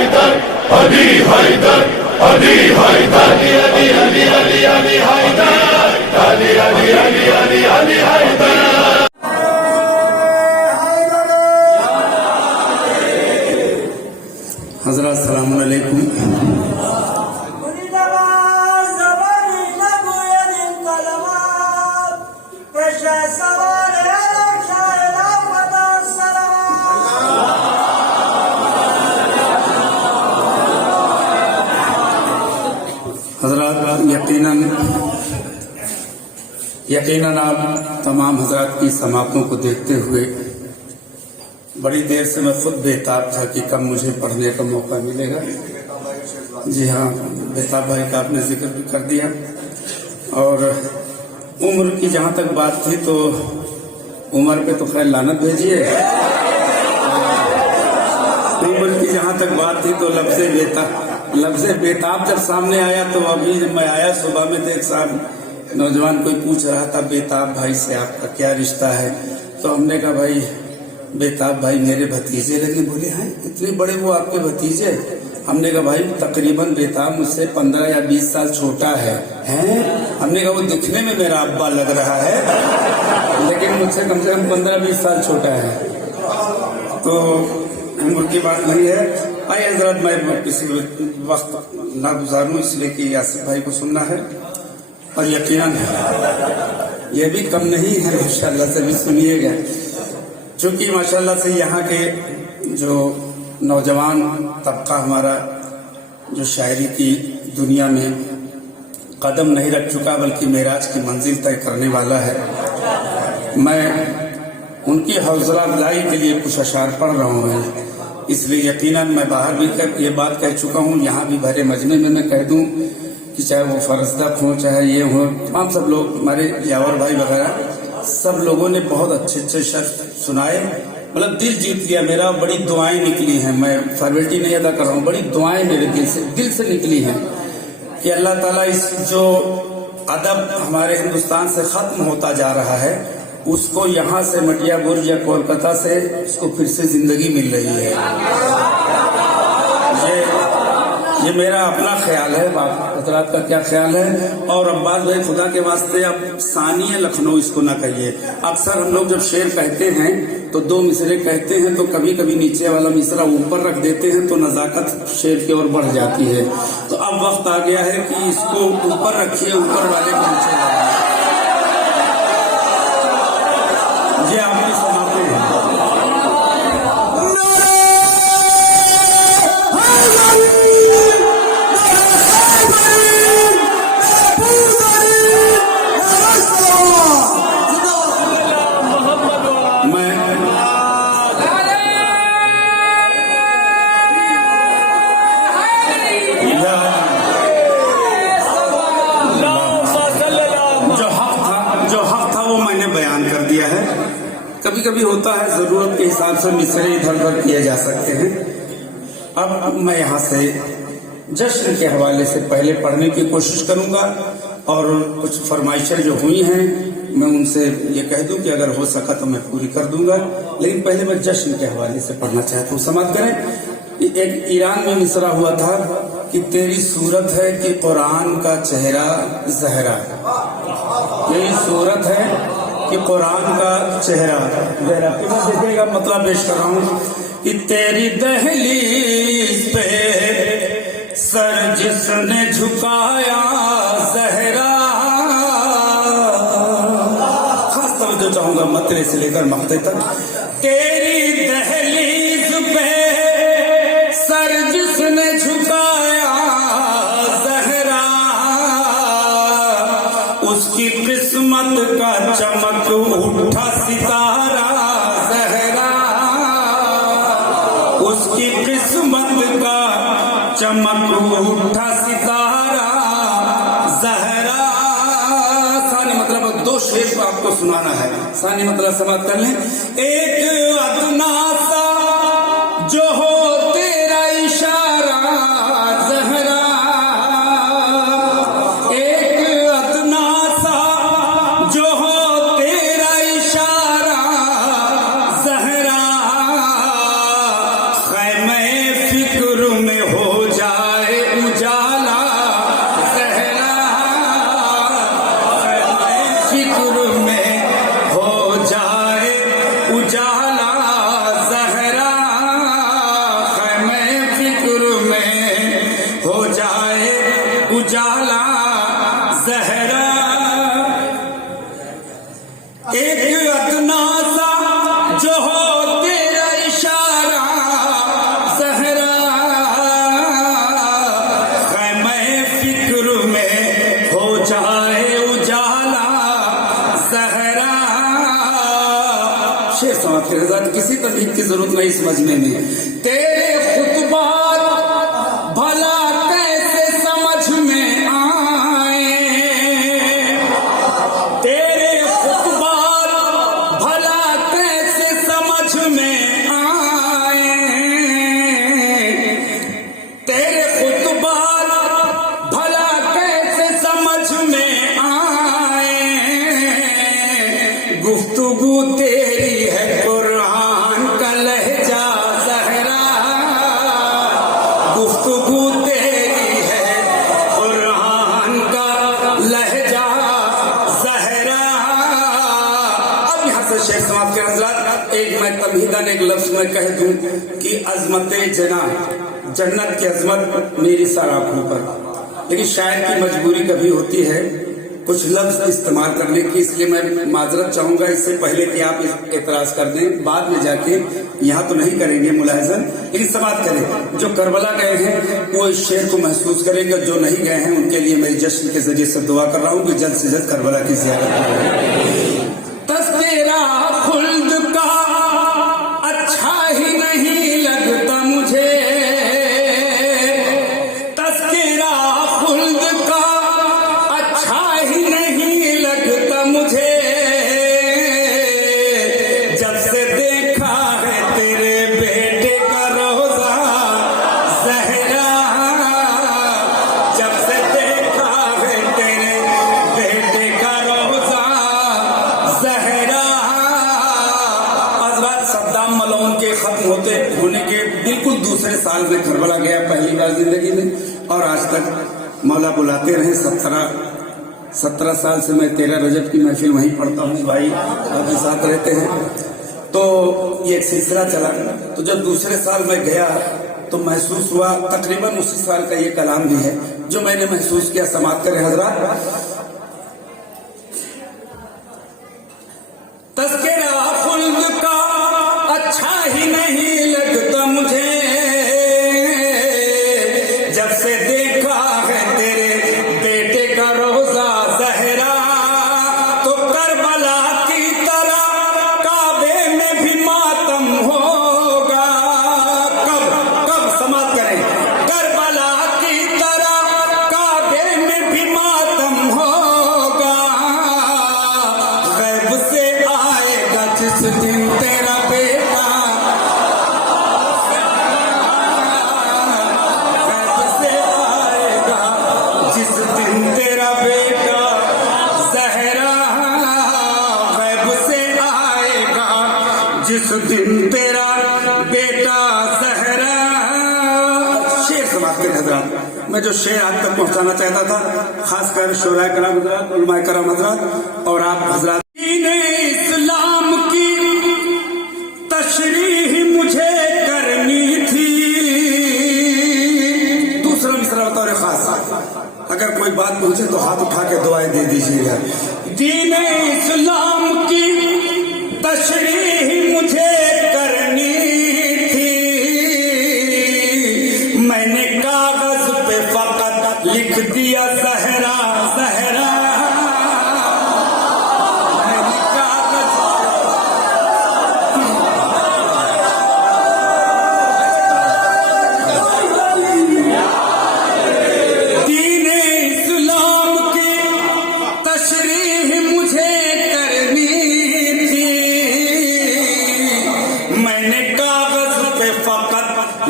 Haydar, Ali Haydar, Ali Haydar, Ali Ali Ali Ali Haydar, Ali Ali Ali Ali Ali Haydar. हज़रत सलाम अलैकुम। हज़रत यकीनन आप तमाम हज़रत की समातों को देखते हुए बड़ी देर से मैं खुद बेताब था कि कब मुझे पढ़ने का मौका मिलेगा। जी हाँ, बेताब भाई का आपने जिक्र भी कर दिया। और उम्र की जहाँ तक बात थी तो उम्र पे तो खैर लानत भेजिए। उम्र की जहाँ तक बात थी तो लफ्ज़े बेताब जब सामने आया तो अभी जब मैं आया सुबह में तो एक साहब नौजवान कोई पूछ रहा था बेताब भाई से आपका क्या रिश्ता है, तो हमने कहा भाई बेताब भाई मेरे भतीजे लगे। बोले हैं इतने बड़े वो आपके भतीजे? हमने कहा भाई तकरीबन बेताब मुझसे 15 या 20 साल छोटा है। हमने कहा वो दिखने में मेरा अब्बा लग रहा है लेकिन मुझसे कम से कम 15-20 साल छोटा है। तो उम्र की बात नहीं है। भाई हजरत मैं किसी वक्त ना गुजारूं इसलिए कि यासिर भाई को सुनना है और यकीनन ये भी कम नहीं है, माशाल्लाह से भी सुनिएगा। चूंकि माशाल्लाह से यहाँ के जो नौजवान तबका हमारा जो शायरी की दुनिया में कदम नहीं रख चुका बल्कि मेराज की मंजिल तय करने वाला है, मैं उनकी हौसला अफजाई के लिए कुछ अशार पढ़ रहा हूँ। इसलिए यकीनन मैं बाहर भी ये बात कह चुका हूँ, यहाँ भी भरे मजमे में मैं कह दूँ कि चाहे वो फरजदक हो चाहे ये हो, तमाम सब लोग हमारे यावर भाई वगैरह सब लोगों ने बहुत अच्छे अच्छे शब्द सुनाए, मतलब दिल जीत लिया मेरा। बड़ी दुआएं निकली हैं, मैं फॉर्मेलिटी नहीं अदा कर रहा हूँ, बड़ी दुआएं मेरे दिल से निकली हैं कि अल्लाह ताला इस जो अदब हमारे हिंदुस्तान से खत्म होता जा रहा है उसको यहाँ से मटिया बुर्ज या कोलकाता से उसको फिर से जिंदगी मिल रही है। ये मेरा अपना ख्याल है, हजरात का क्या ख्याल है। और अब्बास भाई खुदा के वास्ते अब सानिया लखनऊ इसको ना कहिए। अक्सर हम लोग जब शेर कहते हैं तो 2 मिसरे कहते हैं तो कभी कभी नीचे वाला मिसरा ऊपर रख देते हैं तो नजाकत शेर की ओर बढ़ जाती है। तो अब वक्त आ गया है कि इसको ऊपर रखिए, ऊपर वाले को नीचे लगाइए। ये आपकी समाप्ति है। कभी कभी होता है जरूरत के हिसाब से मिसरे इधर उधर किए जा सकते हैं। अब मैं यहाँ से जश्न के हवाले से पहले पढ़ने की कोशिश करूंगा और कुछ फरमाइशें जो हुई हैं मैं उनसे ये कह दूं कि अगर हो सका तो मैं पूरी कर दूंगा, लेकिन पहले मैं जश्न के हवाले से पढ़ना चाहता हूँ। समाप्त करें। एक ईरान में मिसरा हुआ था कि तेरी सूरत है कि कुरान का चेहरा जहरा, तेरी सूरत है कि कुरान का चेहरा जहरा। देखिएगा मतलब पेश कर रहा हूँ कि तेरी दहलीज पे सर जिसने झुकाया जहरा। खास तवज्जो चाहूंगा मतरे से लेकर मक्ते तक। तेरी दहलीज पे सर जिसने झुकाया जहरा, उसकी किस्मत का चमक उठा सितारा जहरा, उसकी किस्मत का चमक उठा सितारा जहरा। सानी मतलब 2 शेर को आपको सुनाना है, सानी मतलब समाप्त कर लें। एक अदना सा जो हो तेरा इशारा जहरा, फिक्र में तमहीद की जरूरत नहीं समझने में। तेरे खुतबात भला कैसे समझ में आए, तेरे खुतबात भला कैसे समझ में आए, तेरे खुतबात भला कैसे समझ में आए, गुफ्तगू तेरी है कुरान का लहजा ज़हरा, गुफ्तगू तेरी है कुरान का लहजा ज़हरा। अब यहाँ से शेख समाप्त के हज़रात, एक मैं तमहीदन एक लफ्ज में कह दूं कि अजमत जना, जन्नत की अजमत मेरी सारा आंखों पर, लेकिन शायद की मजबूरी कभी होती है कुछ लफ्ज इस्तेमाल करने की, इसलिए मैं माजरत चाहूंगा इससे पहले कि आप एतराज कर दें। बाद में जाके यहाँ तो नहीं करेंगे मुलाहिज़न, लेकिन समाप्त करें। जो करबला गए हैं वो इस शेर को महसूस करेंगे, जो नहीं गए हैं उनके लिए मैं जश्न के जरिए से दुआ कर रहा हूँ कि जल्द से जल्द करबला की ज़ियारत करें। तस्वीरा खुल्द का अच्छा ही नहीं लगता मुझे, तस्वीरा खुल्द का अच्छा ही नहीं लगता मुझे, जब से देखा है तेरे बेटे का रोजा ज़हरा, जब से देखा है तेरे बेटे का रोजा ज़हरा। हज़रत सद्दाम मलऊन के खत्म होने के बिल्कुल दूसरे साल में करबला गया पहली बार जिंदगी में, और आज तक मौला बुलाते रहे। 17 साल से मैं 13 रजब की महफिल वहीं पढ़ता हूँ, भाई आपके साथ रहते हैं, तो ये एक सिलसिला चला। तो जब दूसरे साल में गया तो महसूस हुआ, तकरीबन उसी साल का ये कलाम भी है जो मैंने महसूस किया। समाप्त करें हज़रात। तज़किरा खुल्द का अच्छा ही नहीं लगता मुझे, जब से देखा है तेरे बेटे का रोजा ज़हरा, तो करबला की तरह काबे में भी मातम होगा। कब समाप्त करें। करबला की तरह काबे में भी मातम होगा, गैब से आएगा जिस दिन तेरा बेटा, गैब से आएगा जिस दिन तेरा बेटा ज़हरा, गैब से आएगा जिस दिन तेरा बेटा ज़हरा। शेर समाप्त करें हज़रात। मैं जो शेर आप तक पहुंचाना चाहता था, खासकर शोराए कराम हज़रात, उलमाए कराम हज़रात और आप हज़रात, इस्लाम की तशरीह मुझे करनी थी। दूसरा मिसरा बतौर खास, अगर कोई बात पूछे तो हाथ उठा के दुआएं दे दीजिएगा। दीन इस्लाम की तशरीह मुझे करनी थी, मैंने कागज पे फकत लिख दिया ज़हरा ज़हरा,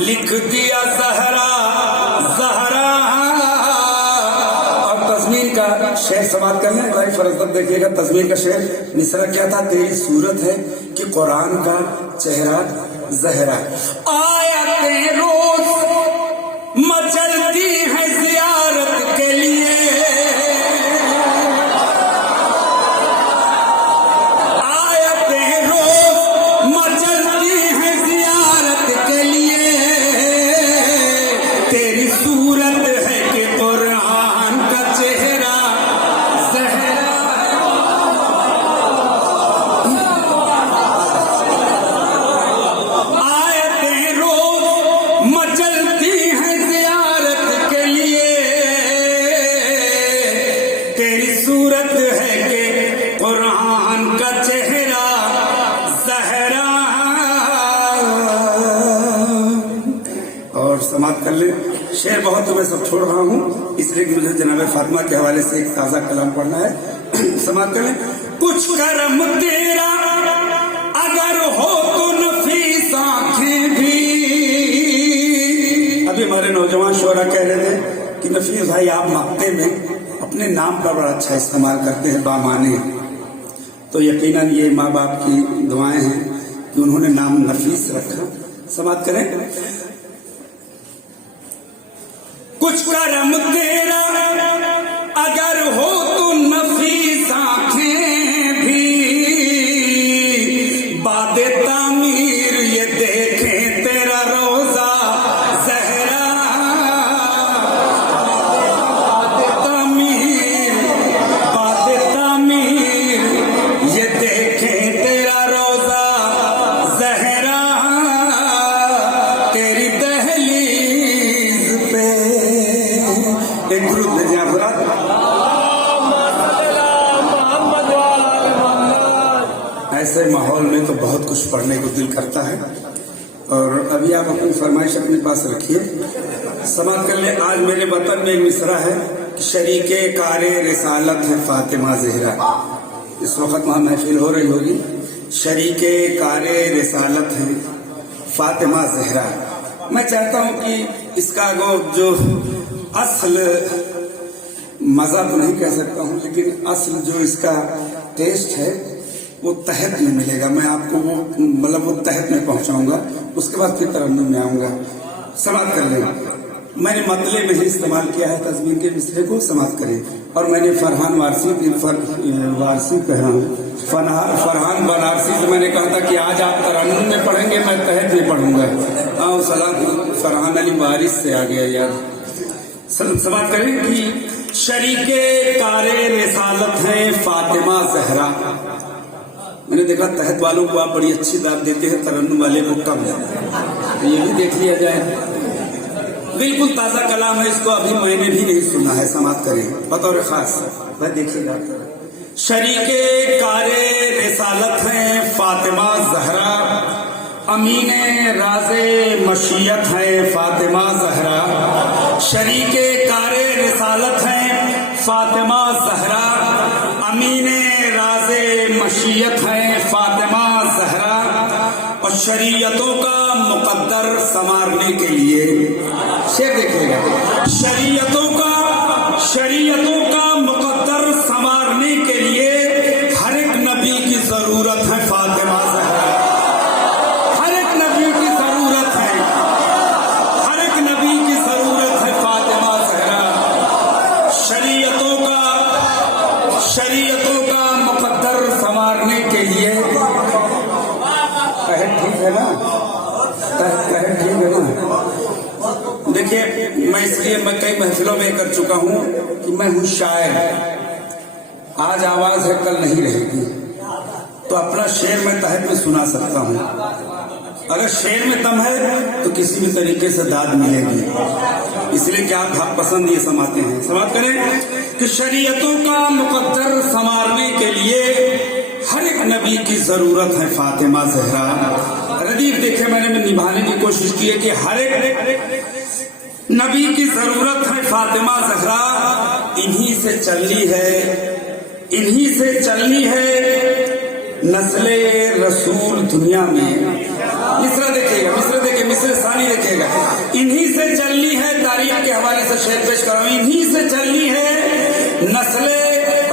लिख दिया ज़हरा ज़हरा। और तज़मीन का शेर समाप्त कर लें भाई, फर्ज तक देखिएगा। तज़मीन का शेर मिसरा क्या था? तेरी सूरत है कि कुरान का चेहरा ज़हरा, आयतें रोज मचलती है ज़ियारत के लिए, आयतें रोज मचलती है ज़ियारत के लिए, तेरी सूरत है कि कुरान का चेहरा ज़हरा। आयतें रोज मचल और समाप्त कर ले। शेर बहुत तो मैं सब छोड़ रहा हूँ, इसलिए कि मुझे जनाब फातिमा के हवाले से एक ताजा कलाम पढ़ना है। समाप्त कर ले। कुछ करम तेरा अगर हो तो नफीस आंखें भी। अभी हमारे नौजवान शोरा कह रहे थे कि नफीस भाई आप मक्ते में अपने नाम का बड़ा अच्छा इस्तेमाल करते हैं बामाने, तो यकीनन ये माँ बाप की दुआएं हैं कि उन्होंने नाम नफीस रखा। समाप्त करें। कुछ करम तेरा अगर हो तो नफीस आंखें भी, बादे तामीर ये देखें तेरा रोजा ज़हरा। बादे तामीर ये देखें तेरा रोजा ज़हरा। तेरी दहलीज पे एक दुरूद भेजें आप जरा। ऐसे माहौल में तो बहुत कुछ पढ़ने को दिल करता है, और अभी आप अपनी फरमाइश अपने पास रखिए। समाप्त कर ले। आज मेरे वतन में एक मिसरा है कि शरीके कारे रिसालत है फातिमा ज़हरा। इस वक्त वहाँ महफिल हो रही होगी। शरीके कारे रिसालत है फातिमा ज़हरा। मैं चाहता हूँ कि इसका जो असल मजा तो नहीं कह सकता हूँ, लेकिन असल जो इसका टेस्ट है वो तहत में मिलेगा। मैं आपको वो मतलब वो तहत में पहुंचाऊंगा, उसके बाद फिर तरन्नुम में आऊंगा। समाप्त कर लें। मैंने मतले में ही इस्तेमाल किया है तस्वीर के मिसरे को। समाप्त करें। और मैंने फरहान वारसी कह रहा हूँ, फरहान बनारसी से मैंने कहा था कि आज आप तरन्नुम में पढ़ेंगे, मैं तहत में पढ़ूंगा। सलाम फरहान अली वारिस से आ गया यार। समाप्त करें कि शरीके कारे रिसालत है फातिमा ज़हरा। मैंने देखा तहत वालों को आप बड़ी अच्छी दाद देते हैं, तरन्नुम वाले को कम देते, ये भी देख लिया जाए। बिल्कुल ताजा कलाम है, इसको अभी मैंने भी नहीं सुना है। समाप्त करें बतौर खास, वह देखिएगा। शरीके कारे रिसालत है फातिमा ज़हरा, अमीने राज़े मशीयत है फातिमा ज़हरा। शरीके कारे रिसालत है फातिमा ज़हरा, अमीने राज़े मशीयत है फातिमा ज़हरा। और शरीयतों का मुकद्दर संवारने के लिए, शेर देखिएगा, शरीयतों का मुकद्दर संवारने के लिए हर एक नबी की जरूरत है फातिमा ज़हरा। हर एक नबी की जरूरत है, हर एक नबी की जरूरत है फातिमा ज़हरा। शरीयतों का मुकद्दर संवारने के लिए। ठीक है ना? ठीक है ना? देखिए, मैं इसलिए मैं कई महफिलों में कर चुका हूँ कि मैं हूँ शायर। आज आवाज है, कल नहीं रहेगी, तो अपना शेर मैं तहत में सुना सकता हूँ। अगर शेर में दम है तो किसी भी तरीके से दाद मिलेगी, इसलिए कि आप पसंद ये समाते हैं। समाप्त करें कि शरीयतों का मुकद्दर संवारने के लिए हर एक नबी की जरूरत है फातिमा ज़हरा। रदीफ देखे मैंने निभाने की कोशिश की है कि हर एक नबी की जरूरत है फातिमा ज़हरा। इन्हीं से चलनी है नस्ले रसूल दुनिया में। मिसरा देखिएगा, मिसरे सानी देखिएगा। इन्हीं से चलनी है, तारीख के हवाले से शेर पेश कर रहा हूं। इन्हीं से चलनी है नस्ले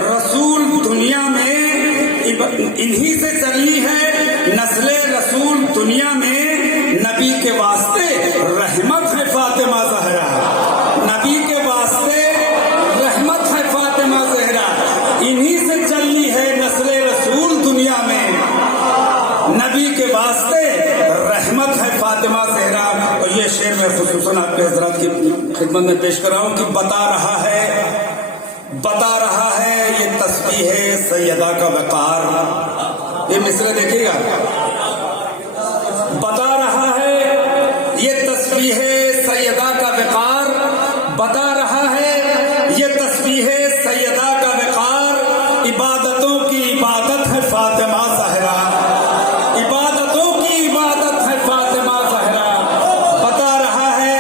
रसूल दुनिया में, इन्हीं से चलनी है नस्ले रसूल दुनिया में। नबी के वास्ते रहमत है फातिमा ज़हरा, नबी के वास्ते रहमत है फातिमा ज़हरा। इन्हीं से चलनी है नस्ले रसूल दुनिया में, नबी के वास्ते रहमत है फातिमा ज़हरा। और ये शेर मैं खुसूसन आपके हज़रात की खिदमत में पेश कर रहा हूँ कि बता रहा है ये तस्बीह है सैयदा का वक़ार। ये मिसरे देखिएगा, बता रहा है ये तस्बीह है सैयदा का वक़ार, बता रहा है ये तस्बीह है सैयदा का वक़ार। इबादतों की इबादत है फातिमा ज़हरा, इबादतों की इबादत है फातिमा ज़हरा। बता रहा है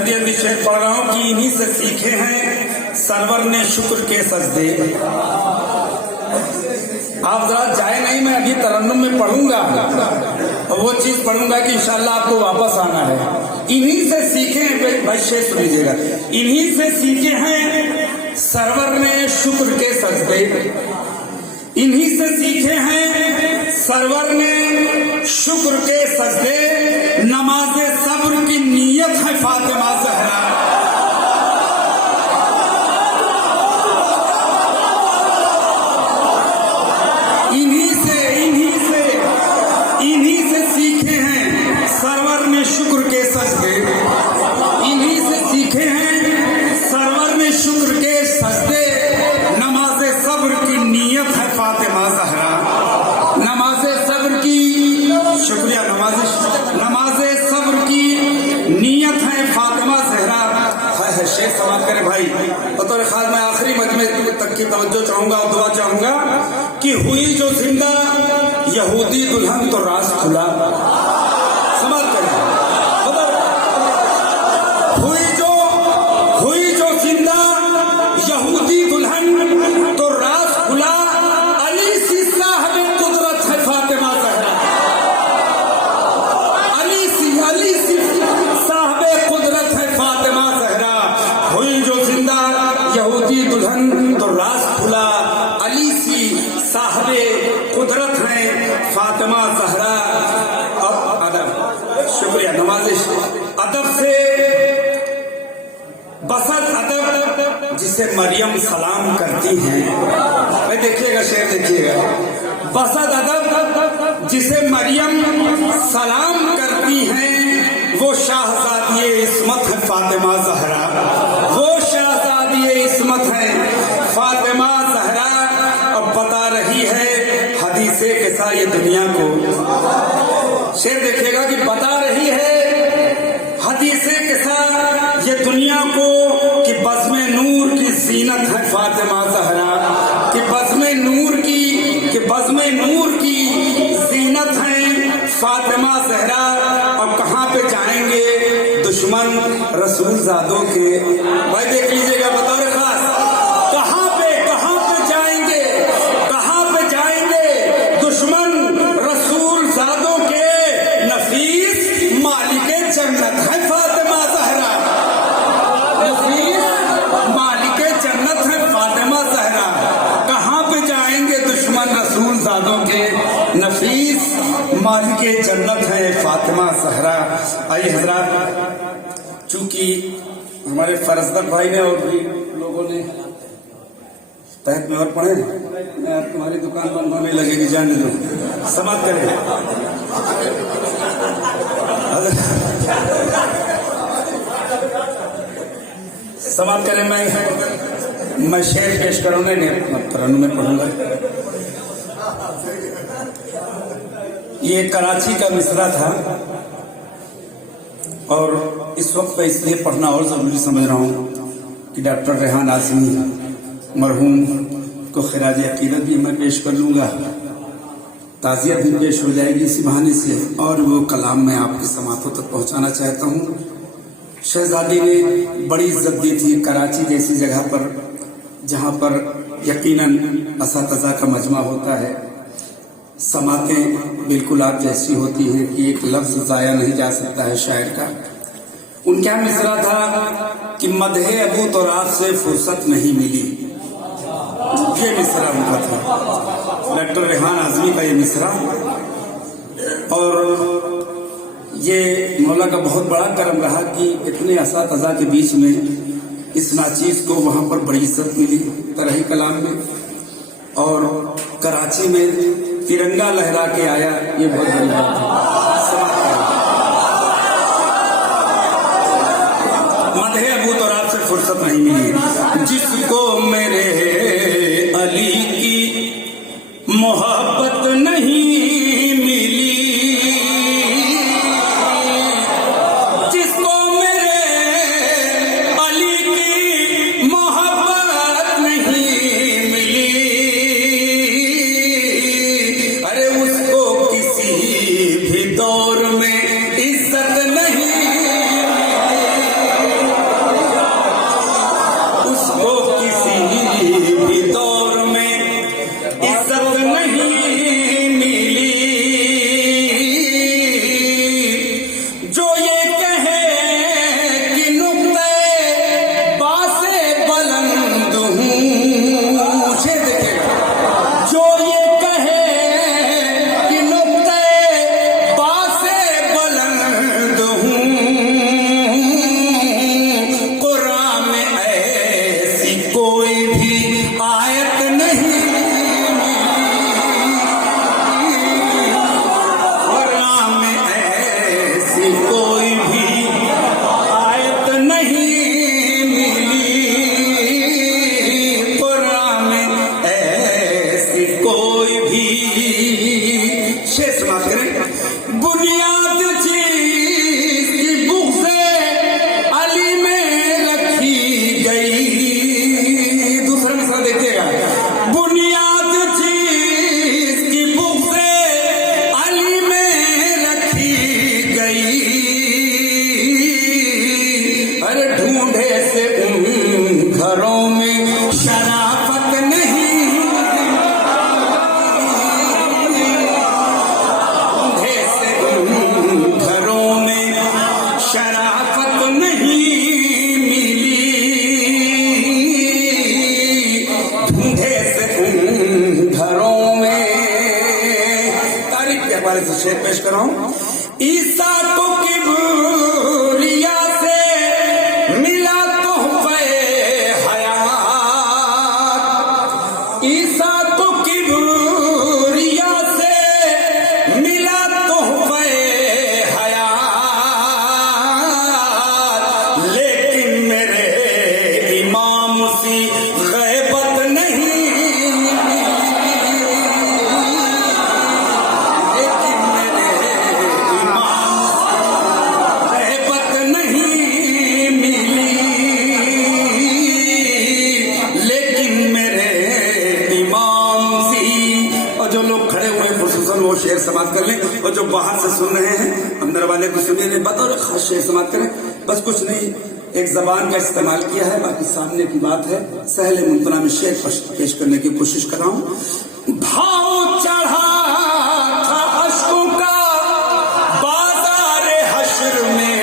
मेहदी अली शेर पढ़ रहा हूँ कि इन्हीं से सीखे हैं सरवर ने शुक्र के सजदे। आप जरा जाए नहीं, मैं अभी तरन्नुम में पढ़ूंगा और वो चीज पढ़ूंगा कि इंशाल्लाह आपको वापस आना है। इन्हीं से सीखे हैं, भाई शेर सुन लीजिएगा, इन्हीं से सीखे हैं सरवर ने शुक्र के सजदे। इन्हीं से सीखे हैं सरवर ने शुक्र के सजदे। नमाज़े सब्र की नीयत है फातिमा ज़हरा। इन्हीं से सीखे हैं सरवर ने शुक्र के सजदे। इन्हीं से सीखे हैं सरवर ने शुक्र के सजदे। नमाज़े सब्र की नीयत है फातिमा ज़हरा। नमाज़े सब्र की, शुक्रिया, नमाज़े सब्र की नीयत है फातिमा ज़हरा। है शेर समाप्त करें भाई। बतौर खास मैं आखिरी मजमे तक की तवज्जो चाहूंगा और दुआ चाहूंगा कि हुई जो जिंदा यहूदी दुल्हन तो राज खुला। समाप्त करें। हुई जो जिंदा यहूदी दुल्हन तो राज खुला। अली सी साहब कुदरत है फातिमा ज़हरा। अली सी साहब कुदरत है फातिमा ज़हरा। हुई जो जिंदा यहूदी दुल्हन तो राज खुला। अली सी साहबे कुदरत है फातिमा ज़हरा। अब अदब, शुक्रिया, नवाजिश अदब से बसत अदब जिसे मरियम सलाम करती हैं। भाई देखिएगा शेर, देखिएगा। बसत अदब जिसे मरियम सलाम करती हैं। वो शाहज़ादी इस्मत है फातिमा ज़हरा। वो शाहज़ादी इस्मत है फातिमा ज़हरा। अब बता रही है हदीसे के साथ ये दुनिया को। शेर देखिएगा कि बता रही है हदीसे के साथ ये दुनिया को कि बज़्म नूर की ज़ीनत है फातिमा ज़हरा। कि बज़्म नूर की ज़ीनत है फातिमा ज़हरा। अब कहाँ पे जाएंगे दुश्मन रसूल ज़ादों के। भाई देख लीजिएगा बतौर खास, कहाँ पे जाएंगे दुश्मन रसूल ज़ादों के। नफीस मालिके जन्नत है फातिमा ज़हरा। नफीस मालिके जन्नत है फातिमा ज़हरा। कहाँ पे जाएंगे दुश्मन रसूल ज़ादों के। नफीस मालिके जन्नत है फातिमा ज़हरा। आइए हजरात, चूंकि हमारे फरजदर भाई ने और भी लोगों ने तहत में और पढ़े, मैं तुम्हारी दुकान बंद होने लगेगी, जाने दो। समाप्त करें। समाप्त करें। मैं शेर पेश करूंगा, तरन्नुम में पढ़ूंगा। ये कराची का मिसरा था और इस वक्त मैं इसलिए पढ़ना और जरूरी समझ रहा हूँ कि डॉक्टर रेहान आज़मी मरहूम को खिराज अकीदत भी मैं पेश कर लूँगा, ताज़ियत भी पेश हो जाएगी इसी बहाने से, और वो कलाम मैं आपके समातों तक पहुँचाना चाहता हूँ। शहजादी ने बड़ी इज्जत दी थी कराची जैसी जगह पर, जहाँ पर यकीनन असातिज़ा का मजमा होता है। समातें बिल्कुल आप जैसी होती हैं कि एक लफ्ज़ ज़ाया नहीं जा सकता है शायर का। उनका मिसरा था कि मदहे अबू तुराब से फुर्सत नहीं मिली। ये मिसरा उनका था, डॉक्टर रेहान आज़मी का ये मिसरा। और ये मौला का बहुत बड़ा करम रहा कि इतने असातिज़ा के बीच में इस नाचीज़ को वहाँ पर बड़ी इज्जत मिली तरही कलाम में, और कराची में तिरंगा लहरा के आया। ये बहुत बड़ी बात है। मदहे अबू तुराब से फुर्सत नहीं मिली। जिसको मेरे अली की मोहब्बत नहीं मिली, जिसको मेरे अली की मोहब्बत नहीं मिली, अरे उसको किसी भी दौर में इज्जत नहीं मिली। हवाले से शेर पेश कर रहा हूं। ईसा को किबरिया से मिला तोहफे हयात, ईसा को किबरिया से मिला तोहफे हयात, लेकिन मेरे इमाम सी गैबत नहीं, वो शेर समाप्त कर लें, और जो बाहर से सुन रहे हैं अंदर वाले को सुनिए, बतौर खास शेर समाप्त करें। बस कुछ नहीं, एक जबान का इस्तेमाल किया है, बाकी सामने की बात है। सहले मुमतना में शेर पेश करने की कोशिश कर रहा हूं। भाव चढ़ा था अश्कों का बाजार हश्र में,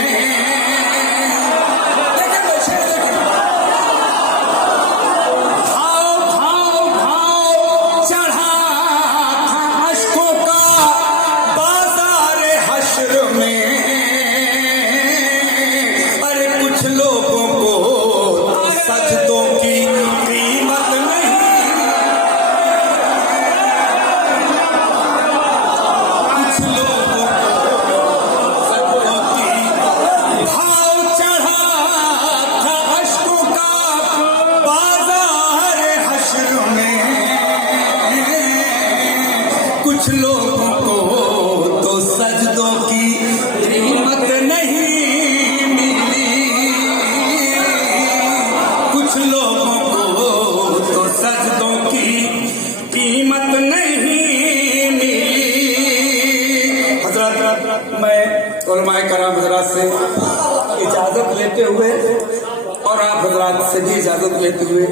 कुछ लोगों को तो सजदों की कीमत नहीं मिली, कुछ लोगों को तो सजदों की कीमत नहीं मिली। हजरत, मैं उलमाए कराम हजरात से इजाजत लेते हुए और आप हजरात से भी इजाजत लेते हुए,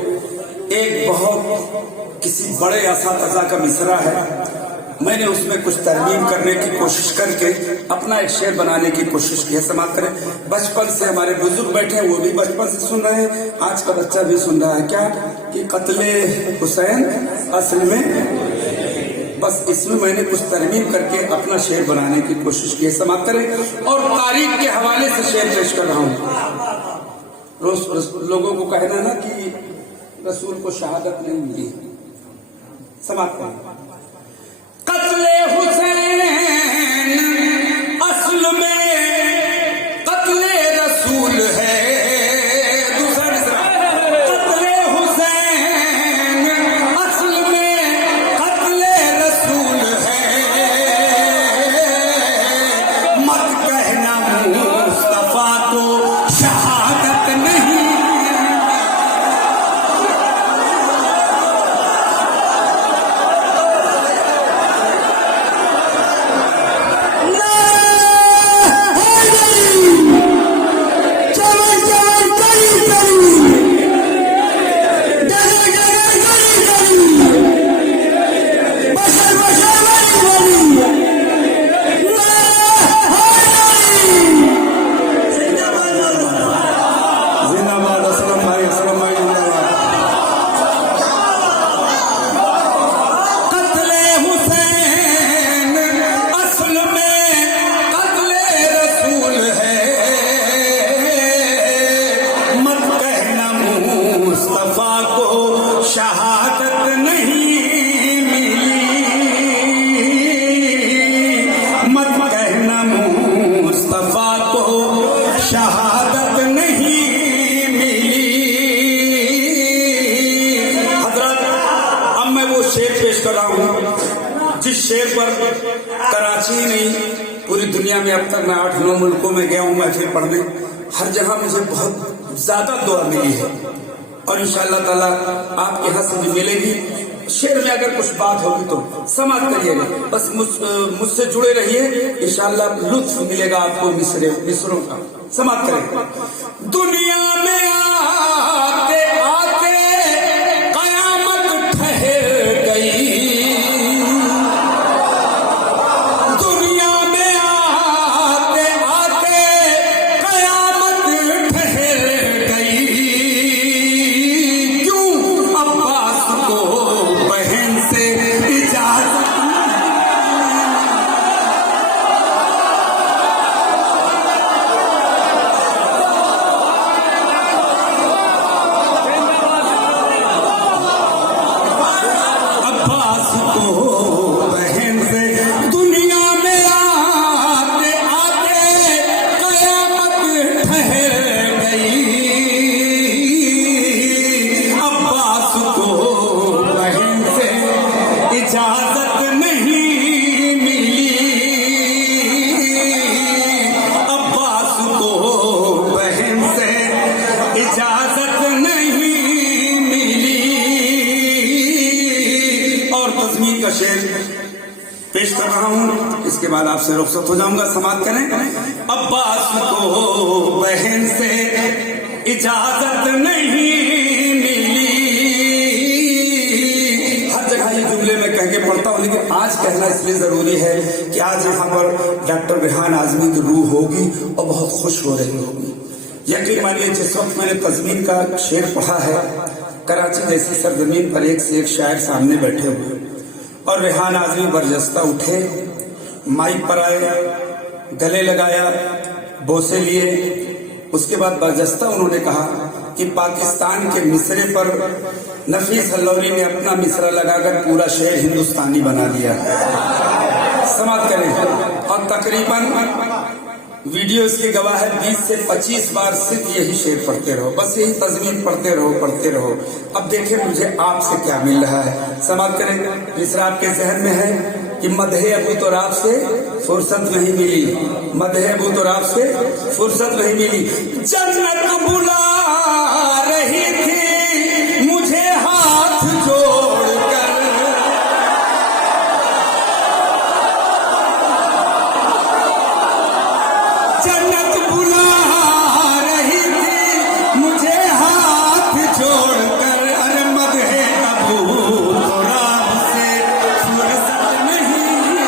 एक बहुत किसी बड़े असातिज़ा का मिसरा है, मैंने उसमें कुछ तरमीम करने की कोशिश करके अपना एक शेर बनाने की कोशिश की है। समाप्त करें। बचपन से हमारे बुजुर्ग बैठे हैं, वो भी बचपन से सुन रहे हैं, आज का बच्चा भी सुन रहा है। क्या कि कत्ले हुसैन असल में, बस इसमें मैंने कुछ तरमीम करके अपना शेर बनाने की कोशिश की है। समाप्त करें। और तारीख के हवाले से शेर पेश कर रहा हूँ। रोज लोगों को कहना ना कि रसूल को शहादत नहीं मिली। समाप्त करें। कत्ले हुसैन असल में कत्ले रसूल है, दूसरा मिसरा। कत्ले हुसैन असल में कत्ले रसूल है, मत कहना मुस्तफा को शहादत नहीं। शहादत नहीं मिली, मत कहना मुस्तफा को शहादत नहीं मिली। हजरत, अब मैं वो शेर पेश कर रहा हूँ जिस शेर पर कराची नहीं पूरी दुनिया में अब तक मैं 8-9 मुल्कों में गया हूँ महफिल पढ़ने, हर जगह मुझे बहुत ज्यादा दुआ मिली है और इंशाअल्लाह ताला आपके यहाँ से भी मिलेगी। शेर में अगर कुछ बात होगी तो समाप्त करिएगा, बस मुझसे जुड़े रहिए, इंशाअल्लाह लुत्फ मिलेगा आपको मिसरों का। समाप्त करेंगे। दुनिया में आते आते कयामत ठहर गई, दुनिया में आते आते कयामत ठहर गई। शेर पेश कर रहा हूँ, इसके बाद आपसे रुखसत हो जाऊंगा। समाप्त करें। अब्बास को बहन से इजाजत नहीं मिली। हर जगह ये जुमले में कह के पढ़ता हूँ, लेकिन आज कहना इसलिए जरूरी है कि आज यहाँ पर डॉक्टर रेहान आजमी की रूह होगी और बहुत खुश हो रही होगी। यकीन मानिए, जिस वक्त मैंने तज़मीन का शेर पढ़ा है, कराची जैसी सरजमीन पर एक से एक शायर सामने बैठे हुए और रेहान आजमी बरजस्ता उठे, माइक पर आए, गले लगाया, बोसे लिए। उसके बाद बरजस्ता उन्होंने कहा कि पाकिस्तान के मिसरे पर नफीस हल्लौरी ने अपना मिसरा लगाकर पूरा शेर हिंदुस्तानी बना दिया। समाप्त करें। और तकरीबन वीडियो इसकी गवाह है, 20 से 25 बार सिर्फ यही शेर पढ़ते रहो, बस यही तज़मीन पढ़ते रहो। अब देखें मुझे आपसे क्या मिल रहा है। समाप्त करें। मिसरा आपके जहन में है कि मदहे अबू तुराब से फुर्सत नहीं मिली, मदहे अबू तुराब से फुर्सत नहीं मिली। जन्नत बुला रही थी मुझे हाथ जोड़कर, जन्नत बुला रही थी मुझे हाथ जोड़कर। अरे मदहे अबू तुराब से फुर्सत नहीं मिली।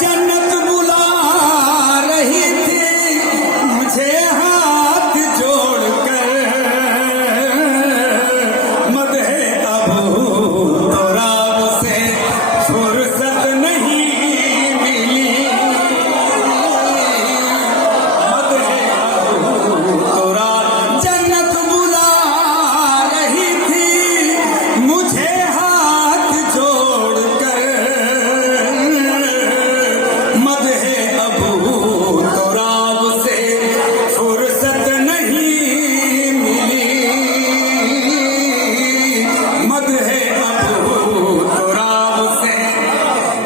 जन्नत बुला रही थी मुझे हाथ जोड़कर, मदहे अबू तुराब से फुर्सत नहीं मिली। मदहे अबू तुराब, जन्नत बुला रही थी मुझे हाथ जोड़कर, मदहे अबू तुराब से फुर्सत नहीं मिली। मदहे अबू तुराब से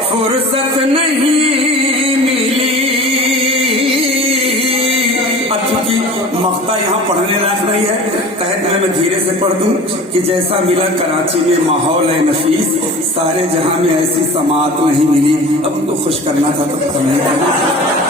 फुर्सत नहीं मिली। अब चूंकि मक्ता यहाँ पढ़ने लायक नहीं है, कहे तो मैं धीरे से पढ़ दूं कि जैसा मिला कराची में माहौल है नफीस, सारे जहां में ऐसी समात नहीं मिली। अब उनको खुश करना था तो नहीं करना।